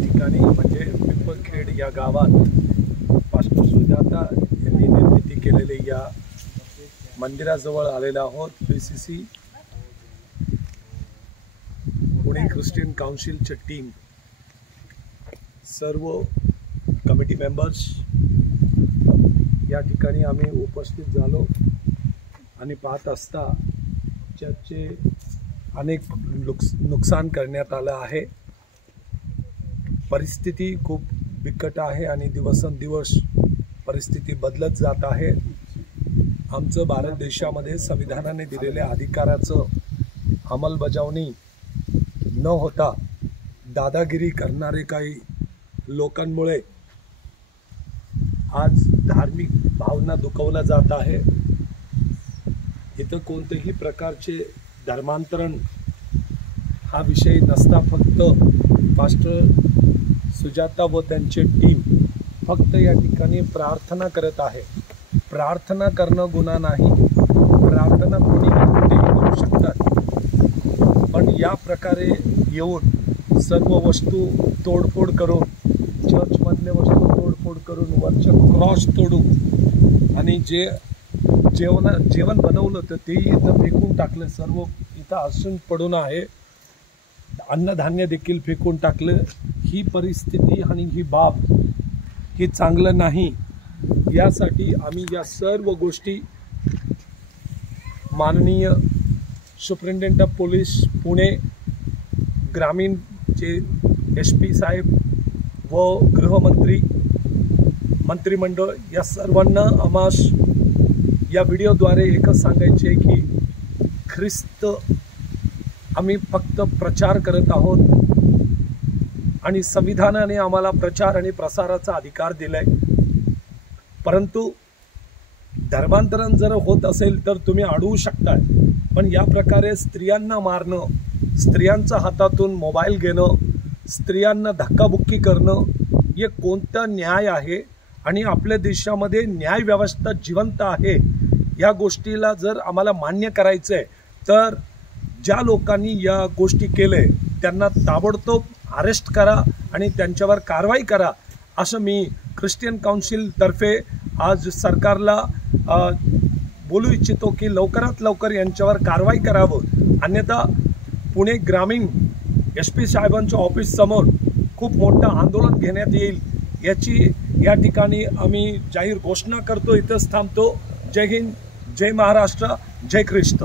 ठिकाणी म्हणजे पिंपळखेड या गावात पास्टर सुजाता यांनी निर्मिती केलेले या मंदिराजवळ आलेला आहोत। पीसीसी पुणे ख्रिश्चन काउन्सिलची टीम, सर्व कमिटी मेंबर्स या ठिकाणी आम्ही उपस्थित झालो आणि पाहत असता चर्चचे अनेक नुकसान करण्यात आलं आहे। परिस्थिती खूप बिकट आहे आणि दिवसेंदिवस परिस्थिती बदलत जात आहे। आमचं भारत देशामध्ये संविधानाने दिलेल्या अधिकाराचं अंमलबजावणी न होता दादागिरी करणारे काही लोकांमुळे आज धार्मिक भावना दुखावल्या जात आहे। इथं कोणत्याही प्रकारचे धर्मांतरण हा विषय नसता, फक्त पास्टर सुजाता व त्यांची टीम फक्त या ठिकाणी प्रार्थना करत आहे। प्रार्थना करणं गुन्हा नाही, प्रार्थना कोणी कुठेही करू शकतात, पण या प्रकारे येऊन सर्व वस्तू तोडफोड करून, चर्चमधले वस्तू तोडफोड करून, वरचे क्रॉस तोडून आणि जे जेवण बनवलं तर तेही इथं फेकून टाकलं। सर्व इथं असून पडून आहे, अन्नधान्य देखील फेकून टाकलं। ही परिस्थिती आणि ही बाब ही चांगलं नाही। यासाठी आम्ही या सर्व गोष्टी माननीय सुप्रिंटेंडेंट ऑफ पोलीस पुणे ग्रामीणचे SP साहेब व गृहमंत्री, मंत्रिमंडळ या सर्वांना आम्हास या व्हिडिओद्वारे एकच सांगायचे की ख्रिस्त आम्ही फक्त प्रचार करत आहोत आणि संविधानाने आम्हाला प्रचार आणि प्रसाराचा अधिकार दिलाय। परंतु धर्मांतरण जर होत असेल तर तुम्ही अडवू शकताय, पण या प्रकारे स्त्रियांना मारणं, स्त्रियांच्या हातातून मोबाईल घेणं, स्त्रियांना धक्काबुक्की करणं हे कोणता न्याय आहे? आणि आपल्या देशामध्ये न्याय व्यवस्था जिवंत आहे। या गोष्टीला जर आम्हाला मान्य करायचं आहे तर ज्या लोकांनी या गोष्टी केले त्यांना ताबडतोब अरेस्ट करा आणि त्यांच्यावर कारवाई करा, असं मी ख्रिश्चन काउन्सिल तर्फे आज सरकारला बोलू इच्छितो की लवकरात लवकर यांच्यावर कारवाई करावं। अन्यथा पुणे ग्रामीण SP साहेबांच्या ऑफिस समोर खूप मोठं आंदोलन घेण्यात येईल, याची या ठिकाणी आम्ही जाहीर घोषणा करतो। इथंच थांबतो। जय हिंद, जय महाराष्ट्र, जय ख्रिस्त।